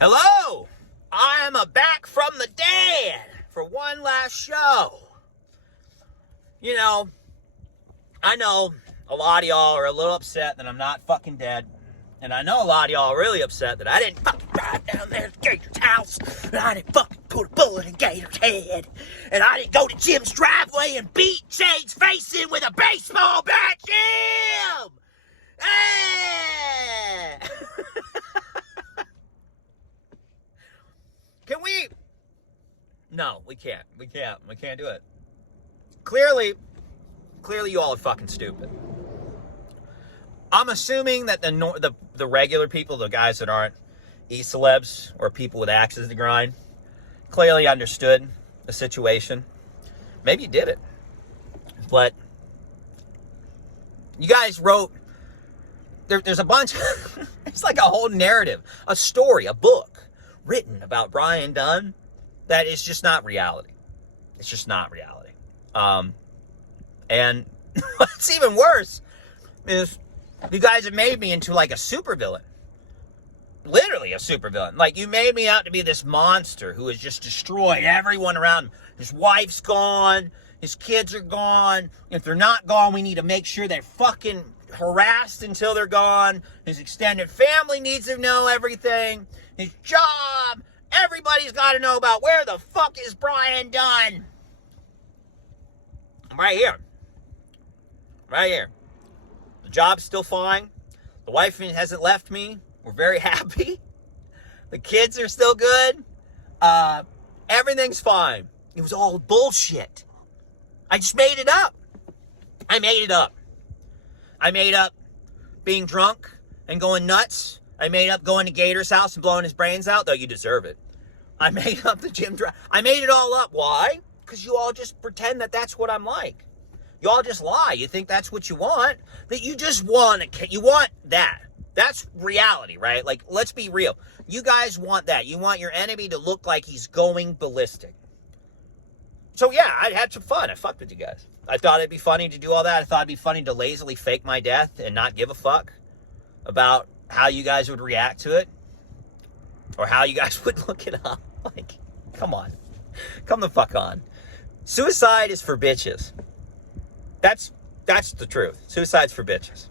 Hello! I am back from the dead for one last show. You know, I know a lot of y'all are a little upset that I'm not fucking dead. And I know a lot of y'all are really upset that I didn't fucking drive down there to Gator's house. And I didn't fucking put a bullet in Gator's head. And I didn't go to Jim's driveway and beat Shane's face in with a baseball bat. Jim! Hey! Can we? No, we can't. We can't do it. Clearly you all are fucking stupid. I'm assuming that the regular people, the guys that aren't e-celebs or people with axes to grind, clearly understood the situation. Maybe you did it. But you guys wrote, there's a bunch, it's like a whole narrative, a story, a book written about Brian Dunn that is just not reality. It's just not reality. And what's even worse is you guys have made me into like a supervillain. Literally a supervillain. Like, you made me out to be this monster who has just destroyed everyone around him. His wife's gone. His kids are gone. If they're not gone, we need to make sure they're fucking harassed until they're gone. His extended family needs to know everything. His job. Everybody's got to know about where the fuck is Brian Dunn. I'm right here. Right here. The job's still fine. The wife hasn't left me. We're very happy. The kids are still good. Everything's fine. It was all bullshit. I just made it up. I made it up. I made up being drunk and going nuts. I made up going to Gator's house and blowing his brains out, though you deserve it. I made up the gym drive. I made it all up. Why? Because you all just pretend that that's what I'm like. You all just lie. You think that's what you want. That you just want it. You want that. That's reality, right? Like, let's be real. You guys want that. You want your enemy to look like he's going ballistic. So, yeah, I had some fun. I fucked with you guys. I thought it'd be funny to do all that. I thought it'd be funny to lazily fake my death and not give a fuck about how you guys would react to it. Or how you guys would look it up. Like, come on. Come the fuck on. Suicide is for bitches. That's the truth. Suicide's for bitches.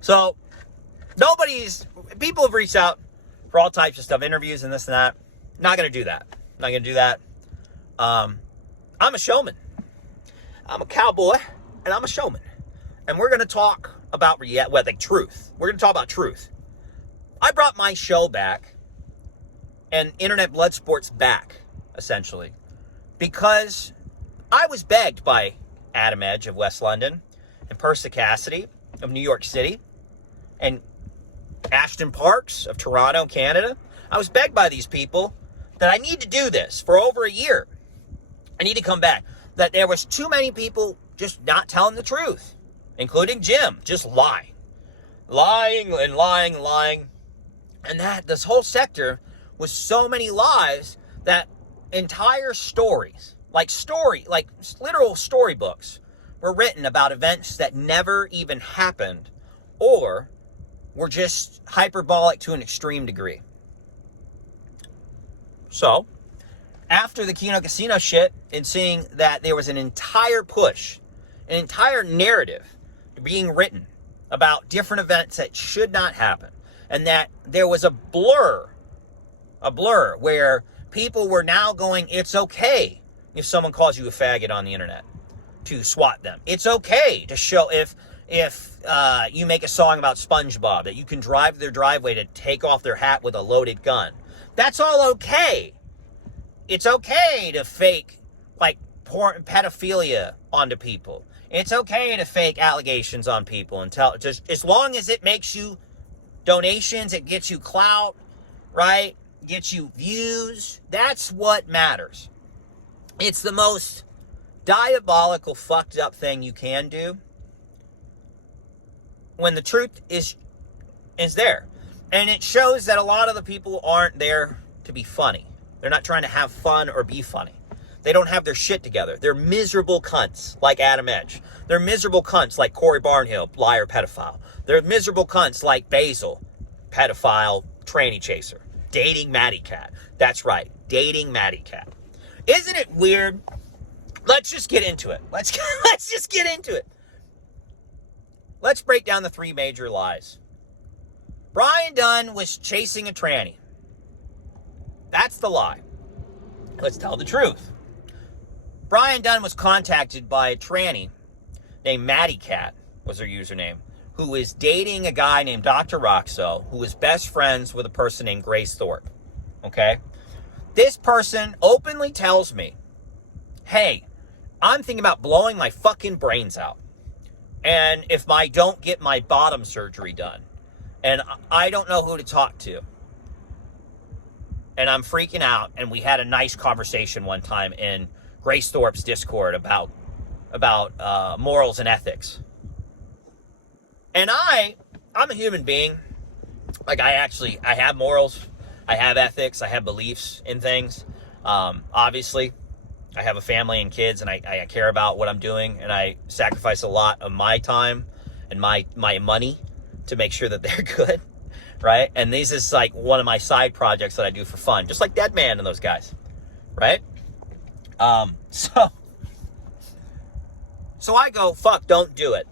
So, people have reached out for all types of stuff, interviews and this and that. Not going to do that. Not going to do that. I'm a showman. I'm a cowboy, and I'm a showman. And we're going to talk about truth. We're going to talk about truth. I brought my show back, and Internet Blood Sports back, essentially, because I was begged by Adam Edge of West London and Persa Cassidy of New York City and Ashton Parks of Toronto, Canada. I was begged by these people that I need to do this for over a year. I need to come back. That there was too many people just not telling the truth, including Jim, just lying. Lying and lying and lying. And that this whole sector was so many lies that entire stories, like literal storybooks, were written about events that never even happened or were just hyperbolic to an extreme degree. So, after the Keno Casino shit and seeing that there was an entire push, an entire narrative being written about different events that should not happen, and that there was a blur where people were now going, it's okay if someone calls you a faggot on the internet to swat them. It's okay to show if you make a song about SpongeBob that you can drive to their driveway to take off their hat with a loaded gun. That's all okay. It's okay to fake like porn, pedophilia onto people. It's okay to fake allegations on people and tell, just as long as it makes you donations, it gets you clout, right? Gets you views. That's what matters. It's the most diabolical, fucked up thing you can do when the truth is there. And it shows that a lot of the people aren't there to be funny. They're not trying to have fun or be funny. They don't have their shit together. They're miserable cunts like Adam Edge. They're miserable cunts like Corey Barnhill, liar, pedophile. They're miserable cunts like Basil, pedophile, tranny chaser. Dating Maddie Cat. That's right. Dating Maddie Cat. Isn't it weird? Let's just get into it. Let's just get into it. Let's break down the 3 major lies. Brian Dunn was chasing a tranny. That's the lie. Let's tell the truth. Brian Dunn was contacted by a tranny named Maddie Cat, was her username, who is dating a guy named Dr. Roxo, who is best friends with a person named Grace Thorpe. Okay? This person openly tells me, hey, I'm thinking about blowing my fucking brains out. And if I don't get my bottom surgery done, and I don't know who to talk to, and I'm freaking out, and we had a nice conversation one time in Grace Thorpe's Discord about morals and ethics. And I'm a human being. Like, I have morals, I have ethics, I have beliefs in things. Obviously, I have a family and kids, and I care about what I'm doing, and I sacrifice a lot of my time and my money to make sure that they're good, right? And this is like one of my side projects that I do for fun, just like Dead Man and those guys, right? So I go, fuck, don't do it.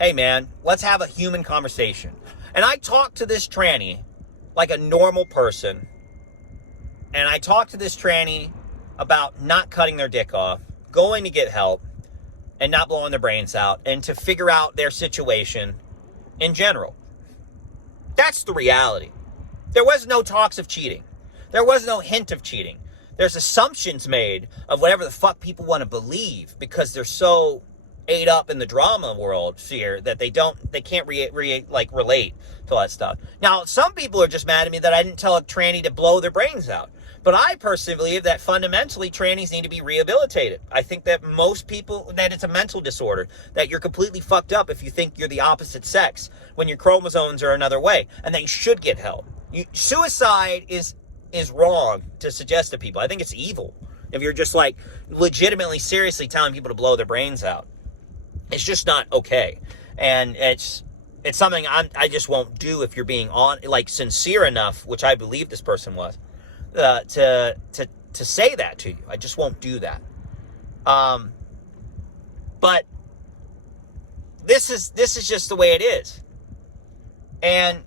Hey, man, let's have a human conversation. And I talk to this tranny like a normal person, and I talk to this tranny about not cutting their dick off, going to get help, and not blowing their brains out, and to figure out their situation in general. That's the reality. There was no talks of cheating. There was no hint of cheating. There's assumptions made of whatever the fuck people want to believe because they're so ate up in the drama world sphere that they can't relate to all that stuff. Now, some people are just mad at me that I didn't tell a tranny to blow their brains out. But I personally believe that fundamentally trannies need to be rehabilitated. I think that most people, that it's a mental disorder, that you're completely fucked up if you think you're the opposite sex when your chromosomes are another way, and that you should get help. Suicide is wrong to suggest to people. I think it's evil if you're just like legitimately, seriously telling people to blow their brains out. It's just not okay. And it's something I just won't do if you're being sincere enough, which I believe this person was. To say that to you. I just won't do that. But this is just the way it is. And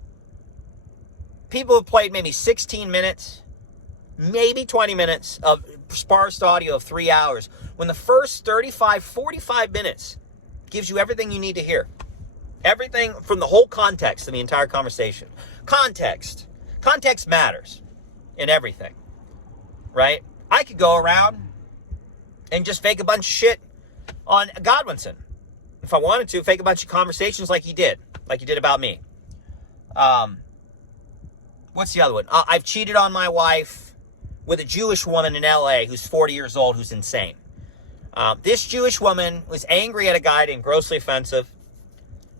people have played maybe 16 minutes, maybe 20 minutes of sparse audio of 3 hours, when the first 35, 45 minutes gives you everything you need to hear. Everything from the whole context of the entire conversation. Context matters in everything, right? I could go around and just fake a bunch of shit on Godwinson. If I wanted to, fake a bunch of conversations like he did about me. What's the other one? I've cheated on my wife with a Jewish woman in LA who's 40 years old who's insane. This Jewish woman was angry at a guy named Grossly Offensive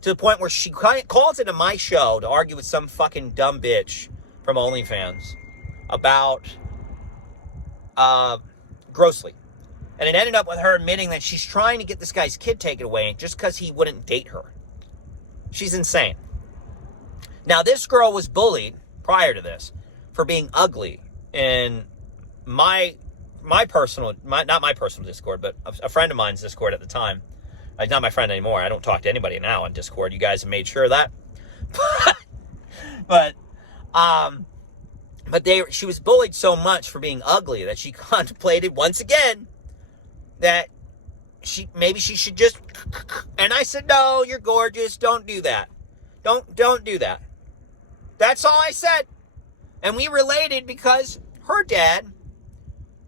to the point where she calls into my show to argue with some fucking dumb bitch from OnlyFans about Grossly. And it ended up with her admitting that she's trying to get this guy's kid taken away just because he wouldn't date her. She's insane. Now, this girl was bullied prior to this for being ugly in not my personal Discord, but a friend of mine's Discord at the time. He's not my friend anymore. I don't talk to anybody now on Discord. You guys have made sure of that. She was bullied so much for being ugly that she contemplated once again that maybe she should just, and I said, no, you're gorgeous. Don't do that. Don't do that. That's all I said. And we related because her dad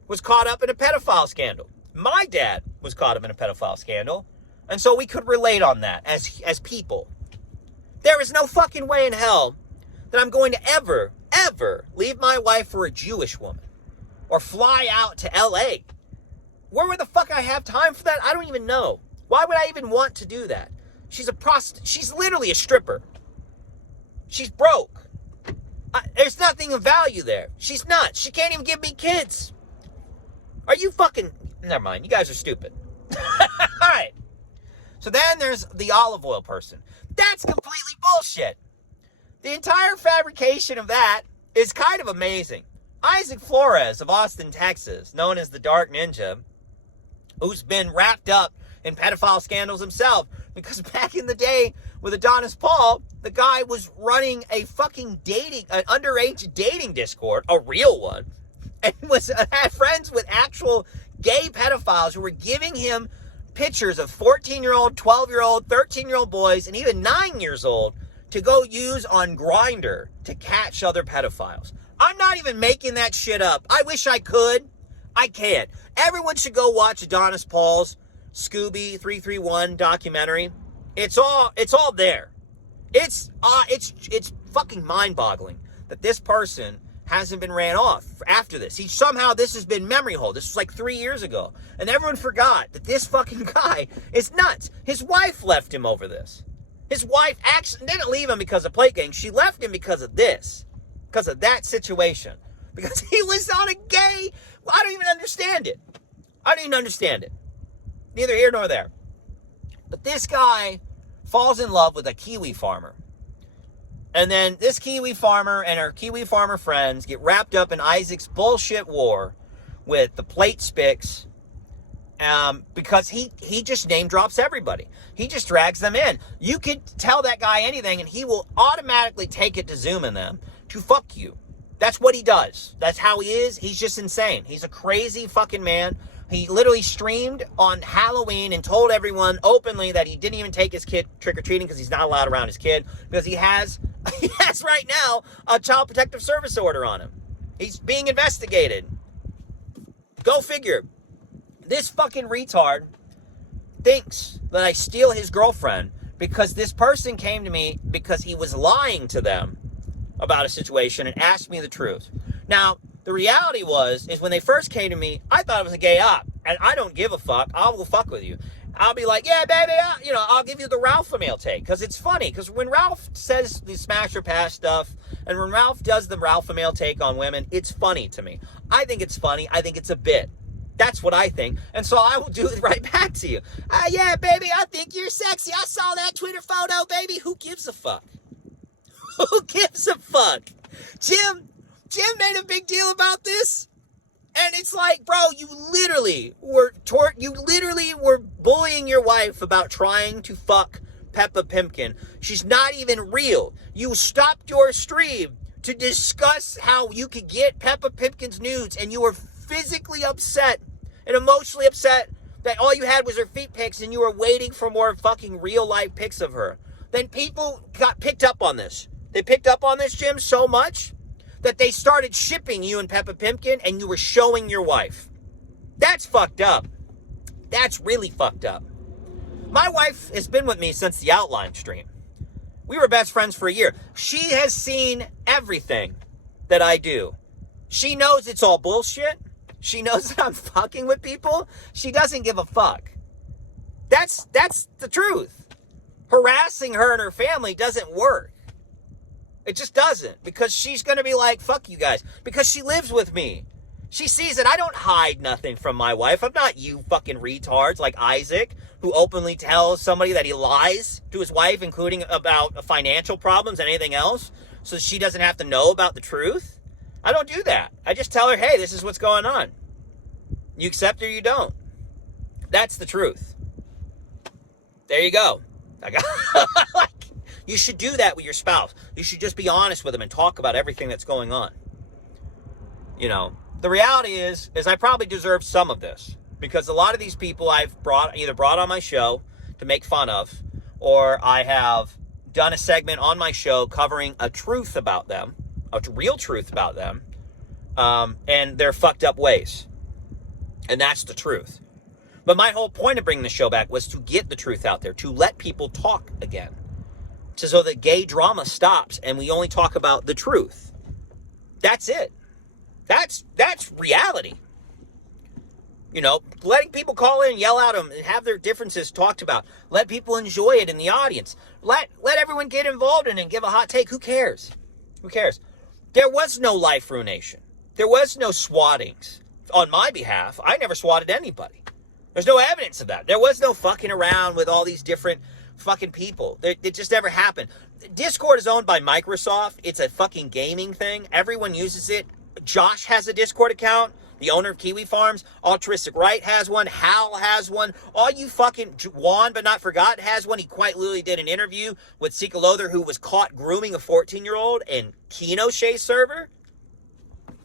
was caught up in a pedophile scandal. My dad was caught up in a pedophile scandal. And so we could relate on that as people. There is no fucking way in hell that I'm going to ever leave my wife for a Jewish woman or fly out to LA. Where the fuck I have time for that? I don't even know. Why would I even want to do that? She's a prostitute. She's literally a stripper. She's broke. There's nothing of value there. She's not. She can't even give me kids. Are you fucking... Never mind. You guys are stupid. All right. So then there's the olive oil person. That's completely bullshit. The entire fabrication of that is kind of amazing. Isaac Flores of Austin, Texas, known as the Dark Ninja, who's been wrapped up in pedophile scandals himself, because back in the day with Adonis Paul, the guy was running a fucking an underage dating Discord, a real one, and had friends with actual gay pedophiles who were giving him pictures of 14-year-old, 12-year-old, 13-year-old boys, and even 9 years old to go use on Grindr to catch other pedophiles. I'm not even making that shit up. I wish I could. I can't. Everyone should go watch Adonis Paul's Scooby 331 documentary. It's all there. It's fucking mind-boggling that this person hasn't been ran off after this. This has been memory hold. This was like 3 years ago. And everyone forgot that this fucking guy is nuts. His wife left him over this. His wife actually didn't leave him because of plate gang. She left him because of this. Because of that situation. Because he was on a gay... I don't even understand it. I don't even understand it. Neither here nor there. But this guy falls in love with a Kiwi farmer. And then this Kiwi farmer and her Kiwi farmer friends get wrapped up in Isaac's bullshit war with the plate spics, because he just name drops everybody. He just drags them in. You could tell that guy anything and he will automatically take it to Zoom in them to fuck you. That's what he does. That's how he is. He's just insane. He's a crazy fucking man. He literally streamed on Halloween and told everyone openly that he didn't even take his kid trick-or-treating because he's not allowed around his kid, because he has right now a child protective service order on him. He's being investigated. Go figure. This fucking retard thinks that I steal his girlfriend because this person came to me because he was lying to them about a situation and asked me the truth. Now, the reality is when they first came to me, I thought it was a gay op, and I don't give a fuck. I will fuck with you. I'll be like, yeah, baby, I'll give you the Ralph female take, because it's funny, because when Ralph says the smash or pass stuff, and when Ralph does the Ralph female take on women, it's funny to me. I think it's funny. I think it's a bit. That's what I think, and so I will do it right back to you. Yeah, baby, I think you're sexy. I saw that Twitter photo, baby. Who gives a fuck? Who gives a fuck? Jim made a big deal about this, and it's like, bro, you literally were bullying your wife about trying to fuck Peppa Pimpkin. She's not even real. You stopped your stream to discuss how you could get Peppa Pimpkin's nudes, and you were physically upset and emotionally upset that all you had was her feet pics, and you were waiting for more fucking real life pics of her. Then people got picked up on this. They picked up on this, Jim, so much that they started shipping you and Peppa Pimpkin, and you were showing your wife. That's fucked up. That's really fucked up. My wife has been with me since the Outline stream. We were best friends for a year. She has seen everything that I do. She knows it's all bullshit. She knows that I'm fucking with people. She doesn't give a fuck. That's the truth. Harassing her and her family doesn't work. It just doesn't, because she's going to be like, fuck you guys, because she lives with me. She sees it. I don't hide nothing from my wife. I'm not you fucking retards like Isaac, who openly tells somebody that he lies to his wife, including about financial problems and anything else, so she doesn't have to know about the truth. I don't do that. I just tell her, hey, this is what's going on. You accept or you don't. That's the truth. There you go. You should do that with your spouse. You should just be honest with them and talk about everything that's going on. The reality is I probably deserve some of this, because a lot of these people I've either brought on my show to make fun of, or I have done a segment on my show covering a truth about them, a real truth about them, and their fucked up ways. And that's the truth. But my whole point of bringing the show back was to get the truth out there, to let people talk again, so that gay drama stops and we only talk about the truth. That's it. That's reality. Letting people call in and yell at them and have their differences talked about. Let people enjoy it in the audience. Let everyone get involved in it and give a hot take. Who cares? Who cares? There was no life ruination. There was no swattings on my behalf. I never swatted anybody. There's no evidence of that. There was no fucking around with all these different fucking people. It just never happened. Discord is owned by Microsoft. It's a fucking gaming thing. Everyone uses it. Josh has a Discord account. The owner of Kiwi Farms. Altruistic Right has one. Hal has one. All you fucking... Juan, but not forgotten, has one. He quite literally did an interview with Sika Lothar, who was caught grooming a 14-year-old in Kinoshay's server.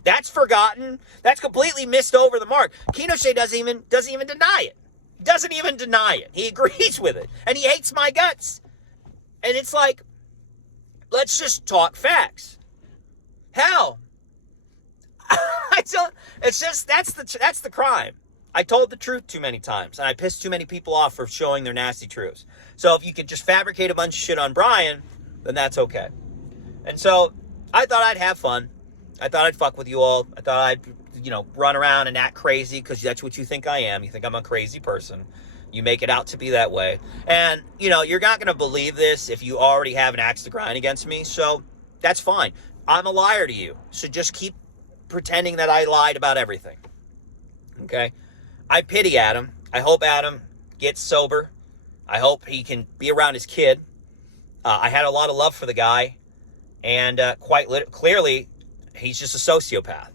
That's forgotten. That's completely missed over the mark. Kinoshay doesn't even deny it. Doesn't even deny it. He agrees with it. And he hates my guts. And it's like, let's just talk facts. Hell, it's just, that's the crime. I told the truth too many times, and I pissed too many people off for showing their nasty truths. So if you could just fabricate a bunch of shit on Brian, then that's okay. And so I thought I'd have fun. I thought I'd fuck with you all. I thought I'd, run around and act crazy, because that's what you think I am. You think I'm a crazy person. You make it out to be that way. And, you're not going to believe this if you already have an axe to grind against me. So that's fine. I'm a liar to you. So just keep pretending that I lied about everything. Okay? I pity Adam. I hope Adam gets sober. I hope he can be around his kid. I had a lot of love for the guy. And clearly, he's just a sociopath.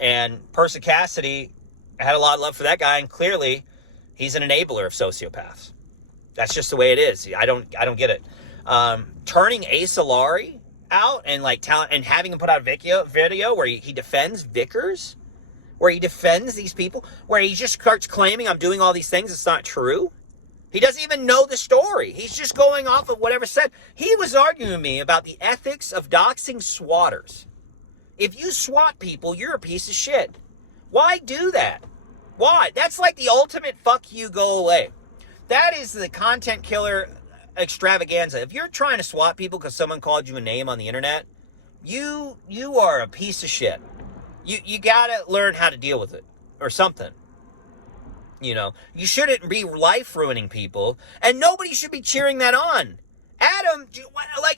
And Persa Cassidy had a lot of love for that guy, and clearly he's an enabler of sociopaths. That's just the way it is. I don't get it. Turning Ace Alari out and and having him put out a video where he defends Vickers, where he defends these people, where he just starts claiming I'm doing all these things. It's not true. He doesn't even know the story. He's just going off of whatever said. He was arguing with me about the ethics of doxing swatters. If you swat people, you're a piece of shit. Why do that? Why? That's like the ultimate fuck you, go away. That is the content killer extravaganza. If you're trying to swat people because someone called you a name on the internet, you are a piece of shit. You gotta learn how to deal with it or something. You shouldn't be life ruining people, and nobody should be cheering that on. Adam,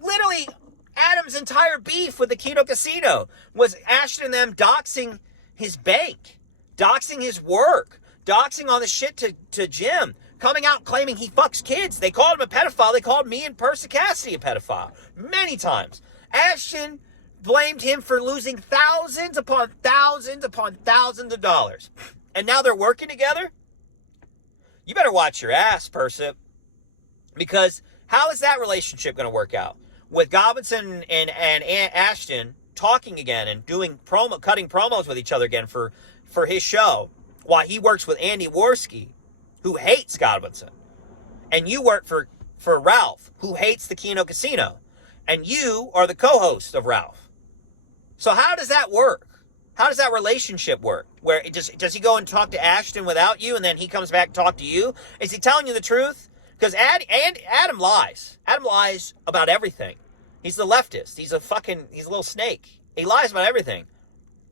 literally, Adam's entire beef with the Keno Casino was Ashton and them doxing his bank, doxing his work, doxing all the shit to Jim, coming out claiming he fucks kids. They called him a pedophile. They called me and Persa Cassidy a pedophile many times. Ashton blamed him for losing thousands upon thousands upon thousands of dollars. And now they're working together? You better watch your ass, Persa. Because how is that relationship going to work out? With Robinson and Ashton talking again and cutting promos with each other again for his show, while he works with Andy Worski, who hates Godwinson. And you work for Ralph, who hates the Keno Casino. And you are the co-host of Ralph. So how does that work? How does that relationship work? Where does he go and talk to Ashton without you, and then he comes back and talk to you? Is he telling you the truth? Because Adam lies. Adam lies about everything. He's the leftist. He's a little snake. He lies about everything.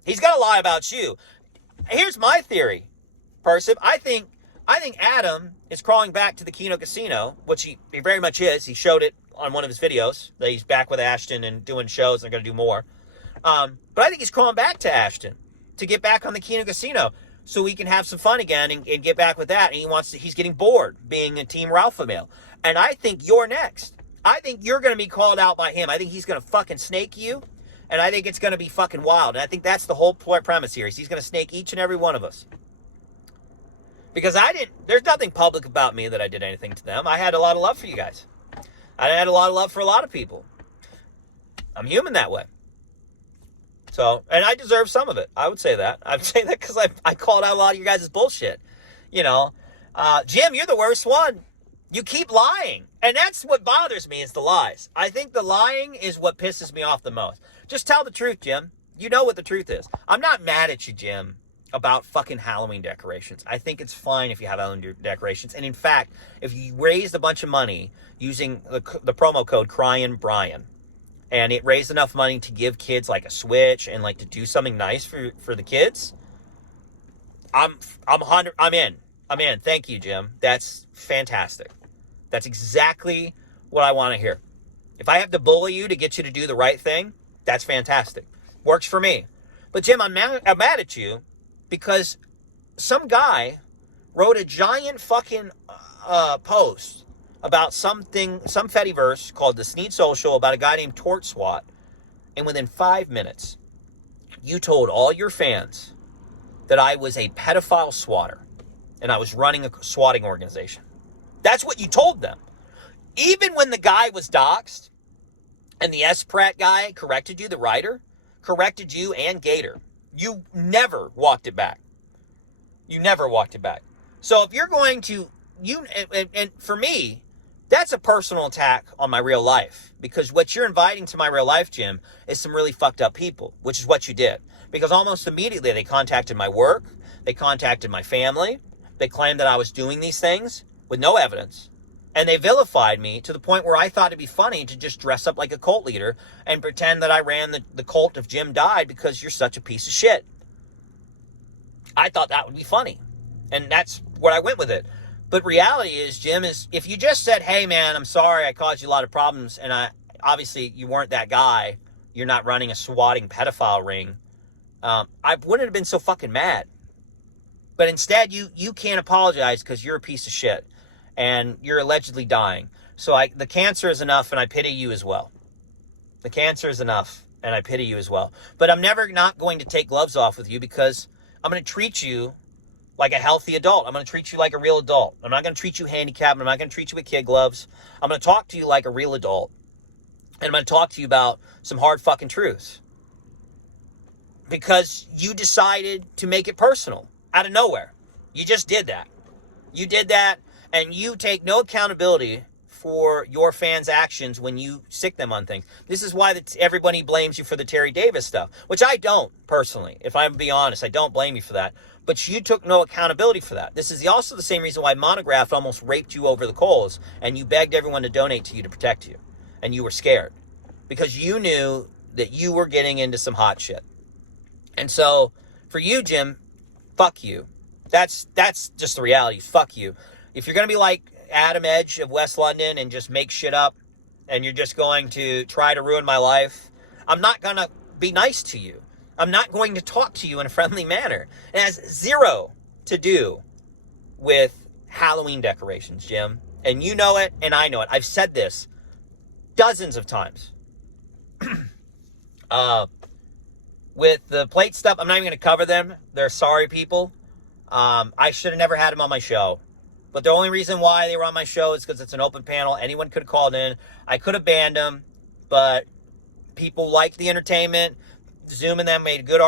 He's got to lie about you. Here's my theory, Persa. I think Adam is crawling back to the Keno Casino, which he very much is. He showed it on one of his videos that he's back with Ashton and doing shows, and they're going to do more. But I think he's crawling back to Ashton to get back on the Keno Casino so he can have some fun again and get back with that. And he's getting bored being a Team Ralph male. And I think you're next. I think you're going to be called out by him. I think he's going to fucking snake you. And I think it's going to be fucking wild. And I think that's the whole premise here. Is he's going to snake each and every one of us. Because there's nothing public about me that I did anything to them. I had a lot of love for you guys. I had a lot of love for a lot of people. I'm human that way. So, and I deserve some of it. I would say that. I would say that because I called out a lot of you guys' bullshit. Jim, you're the worst one. You keep lying. And that's what bothers me is the lies. I think the lying is what pisses me off the most. Just tell the truth, Jim. You know what the truth is. I'm not mad at you, Jim, about fucking Halloween decorations. I think it's fine if you have Halloween decorations. And in fact, if you raised a bunch of money using the promo code CryinBrian, and it raised enough money to give kids like a Switch and like to do something nice for the kids, I'm in. Thank you, Jim. That's fantastic. That's exactly what I want to hear. If I have to bully you to get you to do the right thing, that's fantastic. Works for me. But Jim, I'm mad at you because some guy wrote a giant fucking post about some Fediverse called the Sneed Social about a guy named Tort SWAT, and within 5 minutes, you told all your fans that I was a pedophile swatter and I was running a swatting organization. That's what you told them. Even when the guy was doxxed and the S. Pratt guy corrected you, the writer, corrected you and Gator, you never walked it back. You never walked it back. So if you're going to, and for me, that's a personal attack on my real life, because what you're inviting to my real life, Jim, is some really fucked up people, which is what you did. Because almost immediately they contacted my work, they contacted my family, they claimed that I was doing these things with no evidence, and they vilified me to the point where I thought it'd be funny to just dress up like a cult leader and pretend that I ran the cult if Jim died because you're such a piece of shit. I thought that would be funny, and that's where I went with it. But reality is, Jim, is if you just said, hey, man, I'm sorry I caused you a lot of problems, and obviously you weren't that guy, you're not running a swatting pedophile ring, I wouldn't have been so fucking mad. But instead, you can't apologize because you're a piece of shit, and you're allegedly dying. So the cancer is enough, and I pity you as well. The cancer is enough, and I pity you as well. But I'm never not going to take gloves off with you, because I'm going to treat you like a healthy adult. I'm going to treat you like a real adult. I'm not going to treat you handicapped. I'm not going to treat you with kid gloves. I'm going to talk to you like a real adult. And I'm going to talk to you about some hard fucking truths. Because you decided to make it personal out of nowhere. You just did that. You did that, and you take no accountability for your fans' actions when you sick them on things. This is why everybody blames you for the Terry Davis stuff, which I don't, personally. If I'm being honest, I don't blame you for that. But you took no accountability for that. This is also the same reason why Monograph almost raped you over the coals, and you begged everyone to donate to you to protect you. And you were scared. Because you knew that you were getting into some hot shit. And so, for you, Jim, fuck you. That's just the reality. Fuck you. If you're going to be like Adam Edge of West London and just make shit up, and you're just going to try to ruin my life, I'm not going to be nice to you. I'm not going to talk to you in a friendly manner. It has zero to do with Halloween decorations, Jim. And you know it, and I know it. I've said this dozens of times. With the plate stuff, I'm not even going to cover them. They're sorry people. I should have never had them on my show. But the only reason why they were on my show is because it's an open panel. Anyone could have called in. I could have banned them, but people liked the entertainment. Zoom and them made good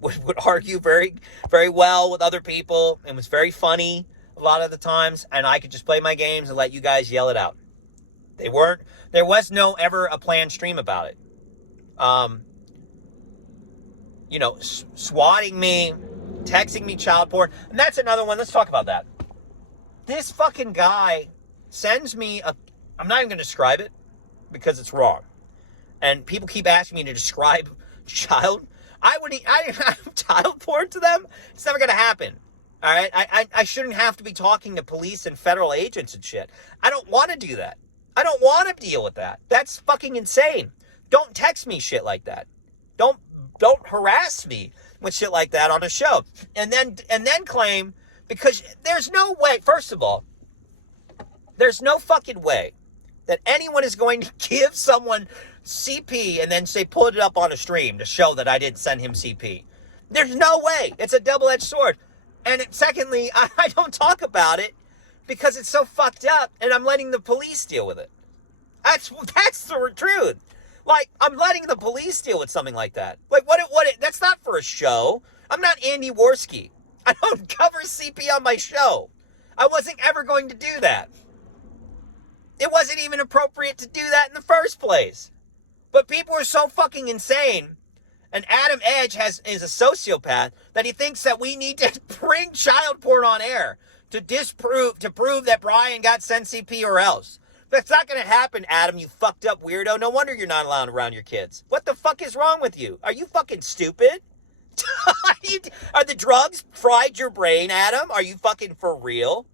would argue very, very well with other people, and was very funny a lot of the times. And I could just play my games and let you guys yell it out. There was no ever a planned stream about it. Swatting me, texting me child porn. And that's another one. Let's talk about that. This fucking guy sends me I'm not even going to describe it because it's wrong. And people keep asking me to describe child. I child porn to them. It's never going to happen. All right. I shouldn't have to be talking to police and federal agents and shit. I don't want to do that. I don't want to deal with that. That's fucking insane. Don't text me shit like that. Don't harass me with shit like that on a show. And then claim, because there's no way, first of all, there's no fucking way that anyone is going to give someone CP and then say, pull it up on a stream to show that I didn't send him CP. There's no way. It's a double-edged sword. And secondly, I don't talk about it because it's so fucked up, and I'm letting the police deal with it. That's the truth. Like, I'm letting the police deal with something like that. Like, that's not for a show. I'm not Andy Worski. I don't cover CP on my show. I wasn't ever going to do that. It wasn't even appropriate to do that in the first place. But people are so fucking insane, and Adam Edge is a sociopath, that he thinks that we need to bring child porn on air to prove that Brian got sent CP or else. That's not going to happen, Adam, you fucked up weirdo. No wonder you're not allowed around your kids. What the fuck is wrong with you? Are you fucking stupid? Are the drugs fried your brain, Adam? Are you fucking for real?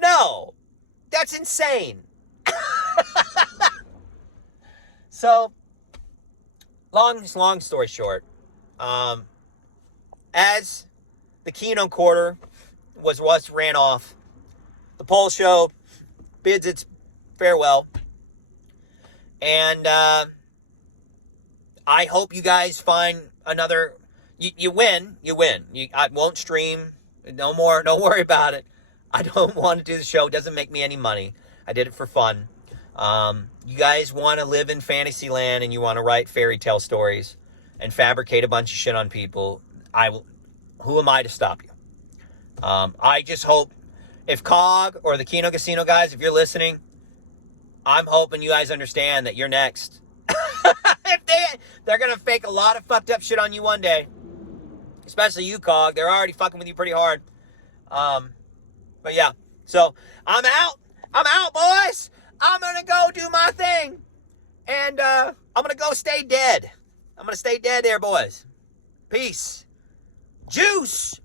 No. That's insane. So, long story short, as the Keno quarter was ran off, the poll show bids its farewell. And I hope you guys find another. You win. I won't stream. No more. Don't worry about it. I don't want to do the show. It doesn't make me any money. I did it for fun. You guys want to live in fantasy land and you want to write fairy tale stories and fabricate a bunch of shit on people. Who am I to stop you? I just hope if COG or the Kino Casino guys, if you're listening, I'm hoping you guys understand that you're next. If they're going to fake a lot of fucked up shit on you one day. Especially you, COG. They're already fucking with you pretty hard. But yeah. So, I'm out. I'm out, boys. I'm going to go do my thing. And I'm going to go stay dead. I'm going to stay dead there, boys. Peace. Juice.